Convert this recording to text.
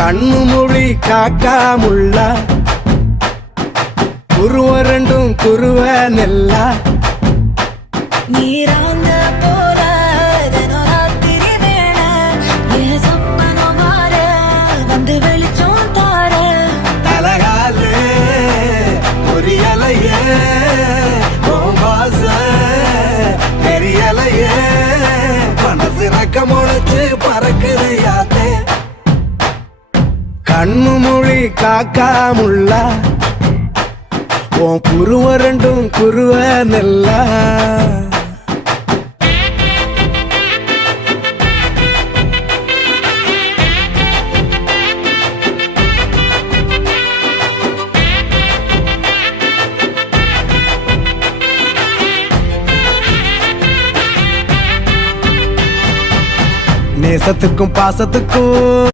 கண்ணு மொழி காக்காமுள்ள குருவ ரெண்டும் குருவ நெல்லா நீராங்க போல ராத்திரி வேண என் சொப்பனம் மாற வந்து வெளிச்சம் தார தலகாலே பொரியலையே வாச பெரியலையே மனசு ரக்க முளைச்சு பறக்குது யாத்தே கண்ணு மொழி காக்காமுள்ள உன் குருவ ரெண்டும் குருவ நெல்லா நேசத்துக்கும் பாசத்துக்கும்